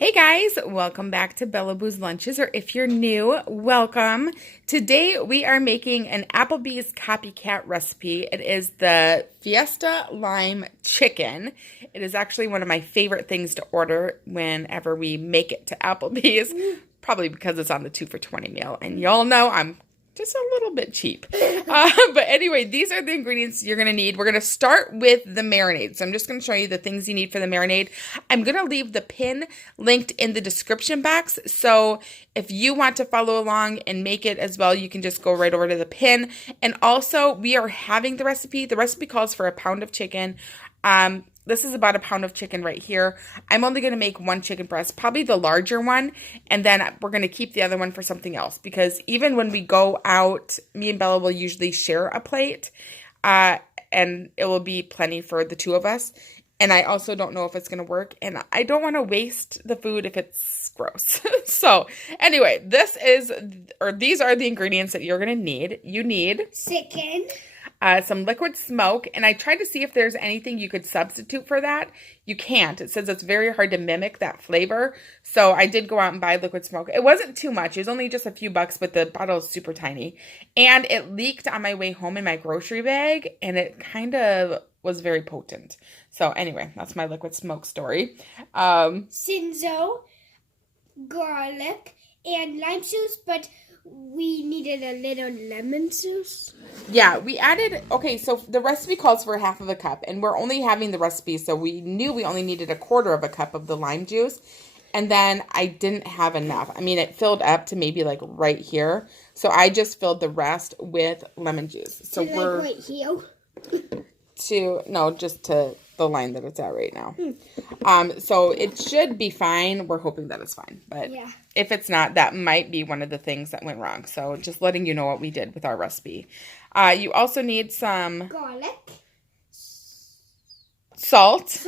Hey guys, welcome back to Bella Boo's Lunches, or if you're new, welcome. Today we are making an Applebee's Copycat recipe. It is the Fiesta Lime Chicken. It is actually one of my favorite things to order whenever we make it to Applebee's, probably because it's on the 2 for $20 meal, and y'all know I'm just a little bit cheap. But anyway, these are the ingredients you're going to need. We're going to start with the marinade. So I'm just going to show you the things you need for the marinade. I'm going to leave the pin linked in the description box. So if you want to follow along and make it as well, you can just go right over to the pin. And also, we are having the recipe. The recipe calls for a pound of chicken. This is about a pound of chicken right here. I'm only going to make one chicken breast, probably the larger one, and then we're going to keep the other one for something else, because even when we go out, me and Bella will usually share a plate, and it will be plenty for the two of us, and I also don't know if it's going to work, and I don't want to waste the food if it's gross. So anyway, these are the ingredients that you're going to need. You need chicken. Some liquid smoke, and I tried to see if there's anything you could substitute for that. You can't. It says it's very hard to mimic that flavor, so I did go out and buy liquid smoke. It wasn't too much. It was only just a few bucks, but the bottle is super tiny, and it leaked on my way home in my grocery bag, and it kind of was very potent. So anyway, that's my liquid smoke story. Cinzo, garlic, and lime juice, but we needed a little lemon juice. Yeah, we added, okay, so the recipe calls for half of a cup, and we're only having the recipe, so we knew we only needed a quarter of a cup of the lime juice, and then I didn't have enough. I mean, it filled up to maybe like right here, so I just filled the rest with lemon juice. So we're right here. just to the line that it's at right now. So it should be fine. We're hoping that it's fine, but yeah, if it's not, that might be one of the things that went wrong. So just letting you know what we did with our recipe. You also need some garlic, salt,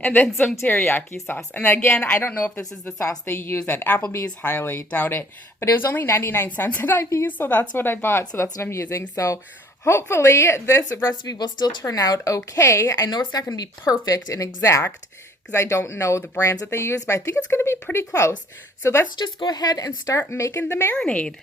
and then some teriyaki sauce. And again, I don't know if this is the sauce they use at Applebee's. Highly doubt it, but it was only 99 cents at IV, so that's what I bought. So that's what I'm using. So hopefully this recipe will still turn out okay. I know it's not going to be perfect and exact because I don't know the brands that they use, but I think it's going to be pretty close. So let's just go ahead and start making the marinade.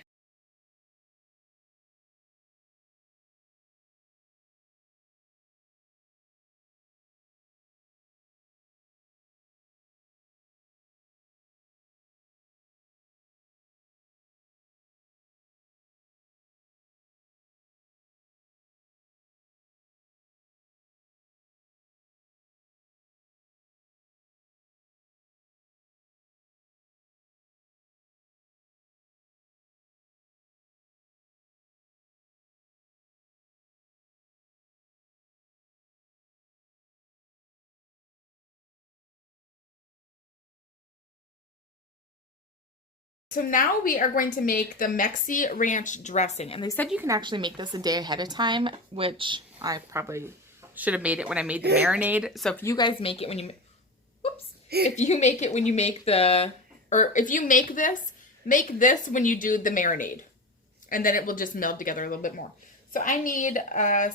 So now we are going to make the Mexi ranch dressing. And they said you can actually make this a day ahead of time, which I probably should have made it when I made the marinade. So if you guys make it when you, if you make it when you make if you make this when you do the marinade. And then it will just meld together a little bit more. So I need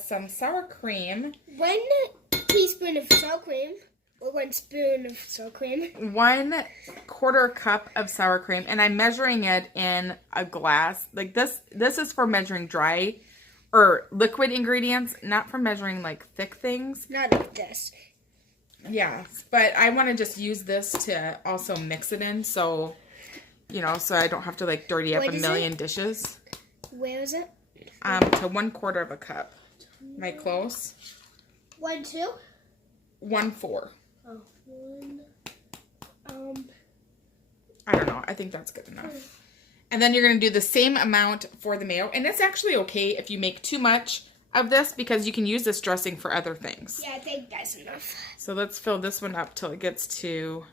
some sour cream. 1 teaspoon of sour cream. Or 1 spoon of sour cream. 1/4 cup of sour cream, and I'm measuring it in a glass. Like this is for measuring dry or liquid ingredients, not for measuring like thick things. Not like this. Yeah, but I want to just use this to also mix it in, so so I don't have to like dirty up a million dishes. Where is it? To 1/4 of a cup. Am I close? 1, 2? 1/4. Oh, 1. I don't know. I think that's good enough. And then you're going to do the same amount for the mayo. And it's actually okay if you make too much of this, because you can use this dressing for other things. Yeah, I think that's enough. So let's fill this one up till it gets to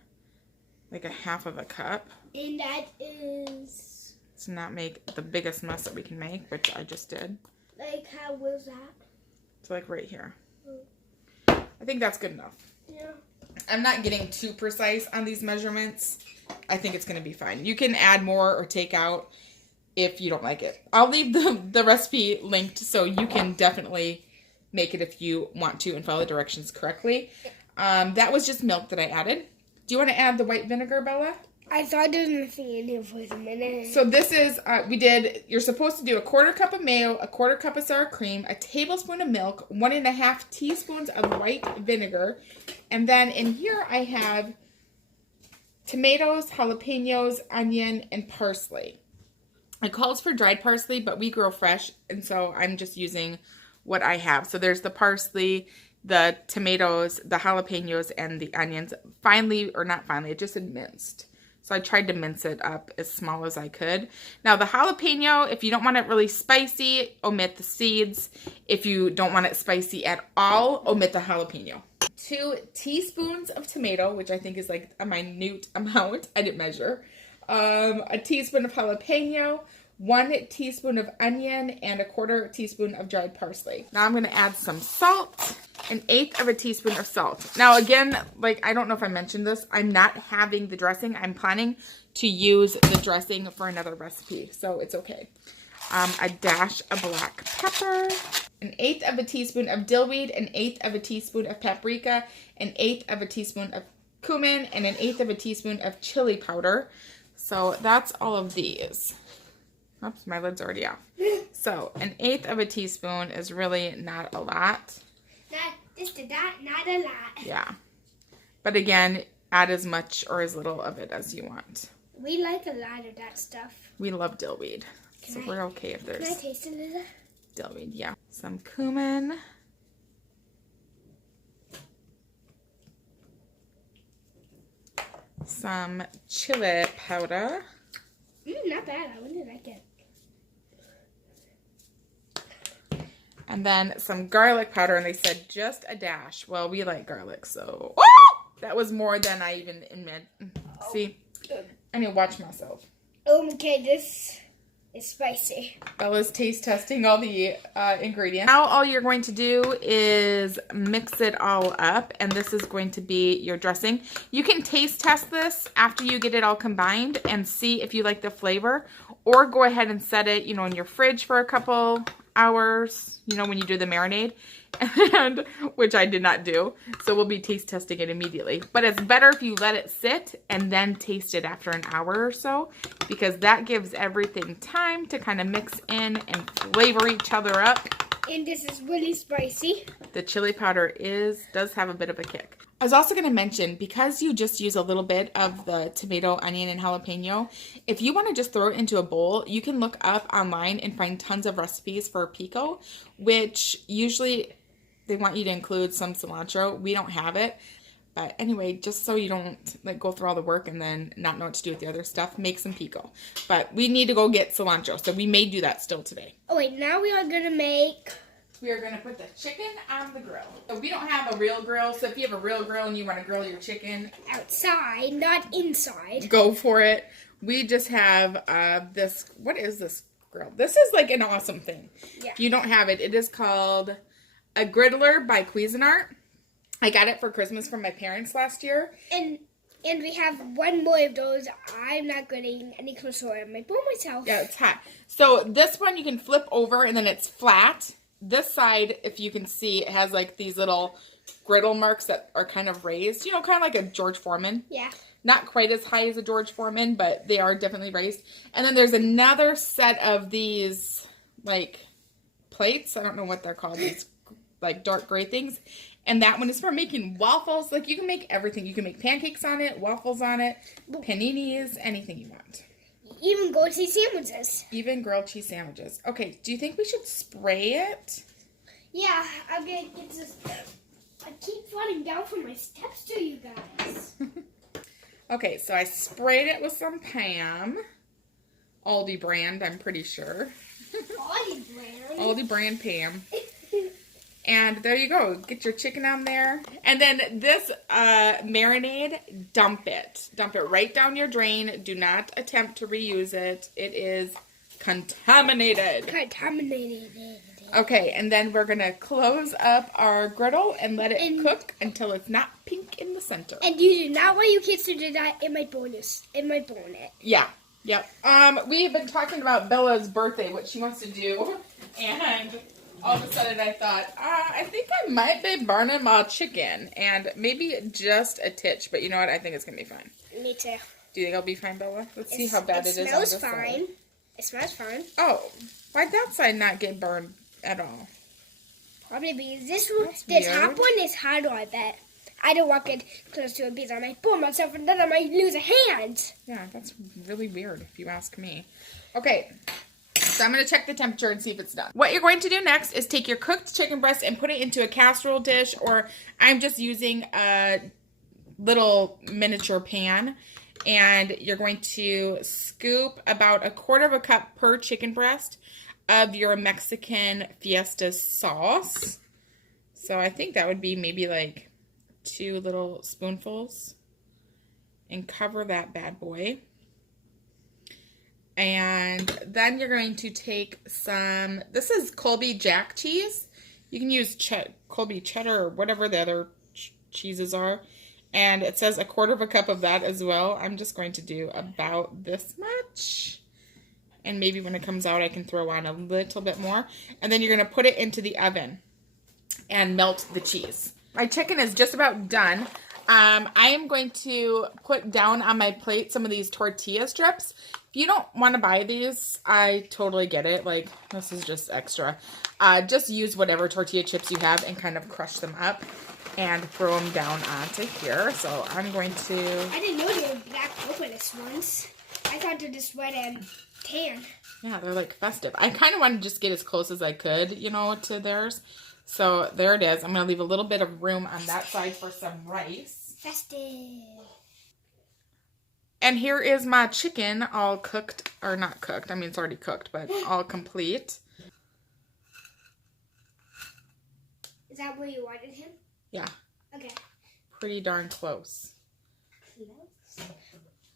like a half of a cup. And that is... To not make the biggest mess that we can make, which I just did. Like, how was that? So like right here. I think that's good enough. Yeah. I'm not getting too precise on these measurements. I think it's going to be fine. You can add more or take out if you don't like it. I'll leave the recipe linked so you can definitely make it if you want to and follow the directions correctly. That was just milk that I added. Do you want to add the white vinegar, Bella? I thought there was nothing in here for a minute. So this is, you're supposed to do a 1/4 cup of mayo, a 1/4 cup of sour cream, a tablespoon of milk, 1½ teaspoons of white vinegar. And then in here I have tomatoes, jalapenos, onion, and parsley. It calls for dried parsley, but we grow fresh, and so I'm just using what I have. So there's the parsley, the tomatoes, the jalapenos, and the onions. Finely, or not finely, it just had minced. So I tried to mince it up as small as I could. Now the jalapeno, if you don't want it really spicy, omit the seeds. If you don't want it spicy at all, omit the jalapeno. 2 teaspoons of tomato, which I think is like a minute amount. I didn't measure. A teaspoon of jalapeno, 1 teaspoon of onion, and a 1/4 teaspoon of dried parsley. Now I'm going to add some salt, 1/8 teaspoon of salt. Now again, like I don't know if I mentioned this, I'm not having the dressing. I'm planning to use the dressing for another recipe, so it's okay. A dash of black pepper, 1/8 teaspoon of dill weed, 1/8 teaspoon of paprika, 1/8 teaspoon of cumin, and 1/8 teaspoon of chili powder. So that's all of these. Oops, my lid's already off. So 1/8 teaspoon is really not a lot. Not a lot. Yeah. But again, add as much or as little of it as you want. We like a lot of that stuff. We love dill weed. So we're okay if there's... Can I taste a little? Dill weed, yeah. Some cumin. Some chili powder. Not bad. I wouldn't like it. And then some garlic powder, and they said just a dash. Well, we like garlic, so... Woo! That was more than I even admit. See? I need to watch myself. Okay, this is spicy. Bella's taste testing all the ingredients. Now all you're going to do is mix it all up, and this is going to be your dressing. You can taste test this after you get it all combined and see if you like the flavor, or go ahead and set it, in your fridge for a couple hours, when you do the marinade, and which I did not do. So we'll be taste testing it immediately. But it's better if you let it sit and then taste it after an hour or so, because that gives everything time to kind of mix in and flavor each other up. And this is really spicy. The chili powder does have a bit of a kick. I was also going to mention, because you just use a little bit of the tomato, onion, and jalapeno, if you want to just throw it into a bowl, you can look up online and find tons of recipes for pico, which usually they want you to include some cilantro. We don't have it. But anyway, just so you don't go through all the work and then not know what to do with the other stuff, make some pico. But we need to go get cilantro, so we may do that still today. Oh wait, now we are going to make... We are going to put the chicken on the grill. So we don't have a real grill, so if you have a real grill and you want to grill your chicken... outside, not inside. Go for it. We just have this... What is this grill? This is like an awesome thing. Yeah. If you don't have it, it is called a Griddler by Cuisinart. I got it for Christmas from my parents last year. And we have one more of those. I'm not getting any closer. I might burn myself. Yeah, it's hot. So this one you can flip over and then it's flat. This side, if you can see, it has like these little griddle marks that are kind of raised. Kind of like a George Foreman. Yeah. Not quite as high as a George Foreman, but they are definitely raised. And then there's another set of these, like, plates. I don't know what they're called. These, like, dark gray things. And that one is for making waffles. Like, you can make everything. You can make pancakes on it, waffles on it, paninis, anything you want. Even grilled cheese sandwiches. Even grilled cheese sandwiches. Okay, do you think we should spray it? Yeah, I'm going to get this. I keep falling down from my steps to you guys. Okay, so I sprayed it with some Pam. Aldi brand, I'm pretty sure. Aldi brand? Aldi brand Pam. And there you go. Get your chicken on there. And then this marinade, dump it. Dump it right down your drain. Do not attempt to reuse it. It is contaminated. Contaminated. Okay, and then we're going to close up our griddle and let it cook until it's not pink in the center. And you do not want your kids to do that. It might burn it. It might burn it. Yeah. Yep. We've been talking about Bella's birthday, what she wants to do. And all of a sudden I thought, I think I might be burning my chicken. And maybe just a titch, but you know what? I think it's going to be fine. Me too. Do you think it'll be fine, Bella? Let's see how bad it is on this side. side. It smells fine. Oh, why'd that side not get burned at all? Probably because this top one is harder, I bet. I don't want to get close to it because I might burn myself and then I might lose a hand. Yeah, that's really weird if you ask me. Okay, so I'm going to check the temperature and see if it's done. What you're going to do next is take your cooked chicken breast and put it into a casserole dish, or I'm just using a little miniature pan. And you're going to scoop about 1/4 cup per chicken breast of your Mexican Fiesta sauce. So I think that would be maybe like 2 little spoonfuls. And cover that bad boy. And then you're going to take some, this is Colby Jack cheese. You can use Colby cheddar or whatever the other cheeses are. And it says 1/4 cup of that as well. I'm just going to do about this much. And maybe when it comes out, I can throw on a little bit more. And then you're going to put it into the oven and melt the cheese. My chicken is just about done. I am going to put down on my plate some of these tortilla strips. If you don't want to buy these, I totally get it. Like, this is just extra. Just use whatever tortilla chips you have and kind of crush them up and throw them down onto here. So I'm going to... I didn't know they were black coconut ones. I thought they were just red and tan. Yeah, they're like festive. I kind of wanted to just get as close as I could, you know, to theirs. So there it is. I'm going to leave a little bit of room on that side for some rice. Festive. And here is my chicken all cooked, or not cooked. I mean, it's already cooked, but all complete. Is that where you wanted him? Yeah. Okay. Pretty darn close.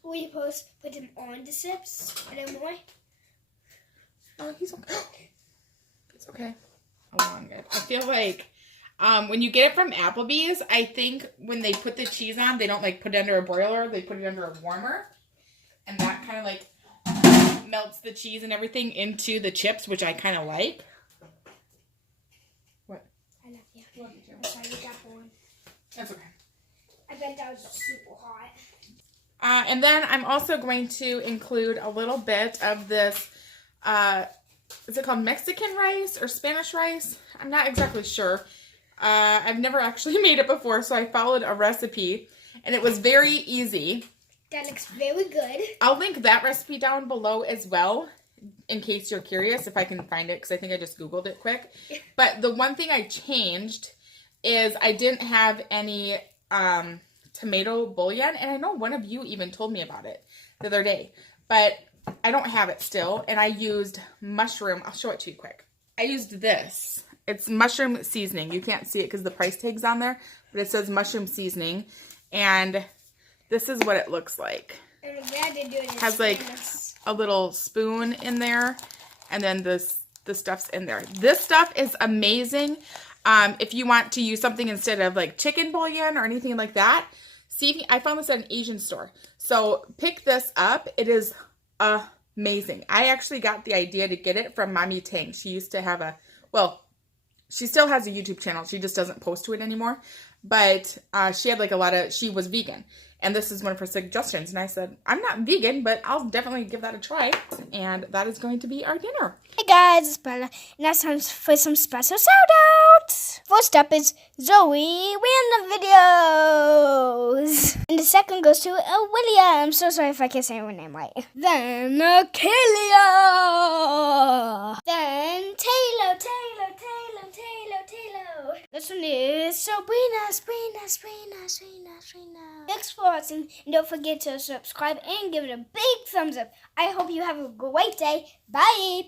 Will you put him on the chips a little more? Oh, he's okay. It's okay. Along it. I feel like when you get it from Applebee's, I think when they put the cheese on, they don't like put it under a broiler. They put it under a warmer. And that kind of like melts the cheese and everything into the chips, which I kind of like. What? I love you. I love you too. I'm sorry you got one. That's okay. I bet that was super hot. And then I'm also going to include a little bit of this, is it called Mexican rice or Spanish rice? I'm not exactly sure. I've never actually made it before, so I followed a recipe, and it was very easy. That looks very good. I'll link that recipe down below as well, in case you're curious, if I can find it, because I think I just Googled it quick. But the one thing I changed is I didn't have any tomato bouillon, and I know one of you even told me about it the other day, but I don't have it still, and I used mushroom. I'll show it to you quick. I used this. It's mushroom seasoning. You can't see it because the price tag's on there, but it says mushroom seasoning, and this is what it looks like. And I'm glad they do it. Has like a little spoon in there, and then the stuff's in there. This stuff is amazing. If you want to use something instead of like chicken bouillon or anything like that, see, I found this at an Asian store. So pick this up. It is amazing. I actually got the idea to get it from Mommy Tang. She used to have she still has a YouTube channel. She just doesn't post to it anymore. But she had she was vegan. And this is one of her suggestions. And I said, I'm not vegan, but I'll definitely give that a try. And that is going to be our dinner. Hey guys, it's Bella. Now it's time for some special shout-outs. First up is Zoe Random Videos. And the second goes to William. I'm so sorry if I can't say her name right. Then Akelia. Then Taylor. This one is Sabrina. Thanks for watching, and don't forget to subscribe and give it a big thumbs up. I hope you have a great day. Bye.